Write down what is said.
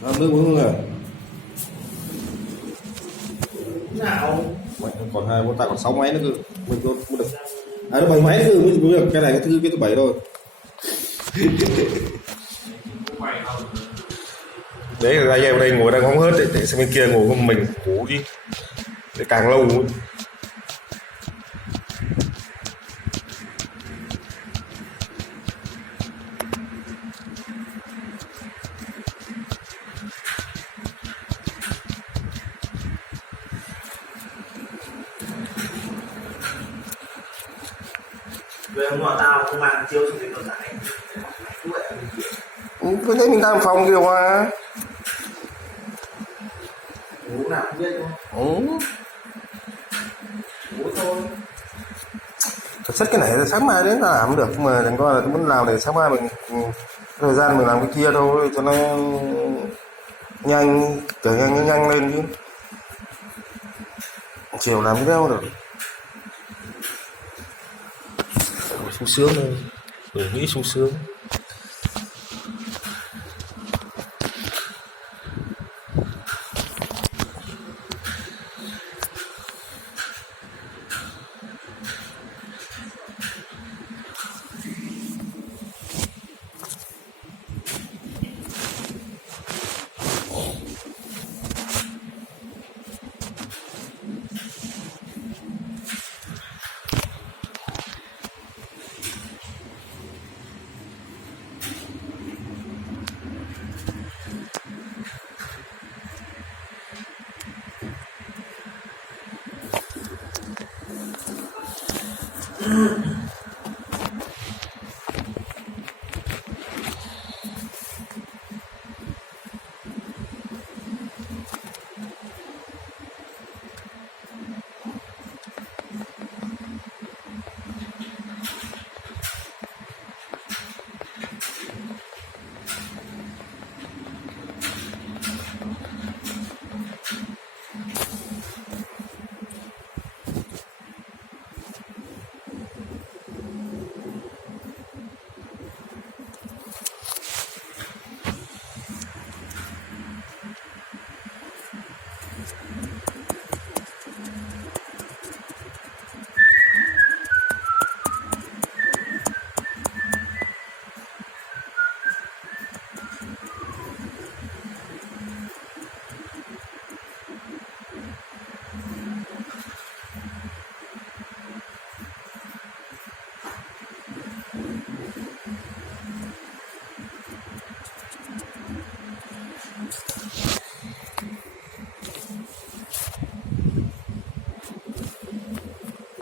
Nước uống à? Nào Mày còn hai bốn ta còn 6 máy nữa cơ. Mình có được. À nó 7 máy nữa mới được, cái này cái thứ 7 rồi. Đấy là anh em ở đây ngồi đang hóng hớt đấy, để sang bên kia ngồi con mình ngủ đi. Để càng lâu ấy. về hôm nọ tao không mang chiêu xuống đến còn giải. Cứ thế mình đang phòng kia mà. Ngủ nào không biết không? Ừ. Ngủ thôi. Thật chất cái này là sáng mai đến là làm được, mà đừng coi là tôi muốn làm để sáng mai mình thời gian mình làm cái kia thôi cho nó nhanh, trở nhanh lên chứ. Chiều làm cái đâu được. Sung sướng thôi, mình nghĩ sung sướng.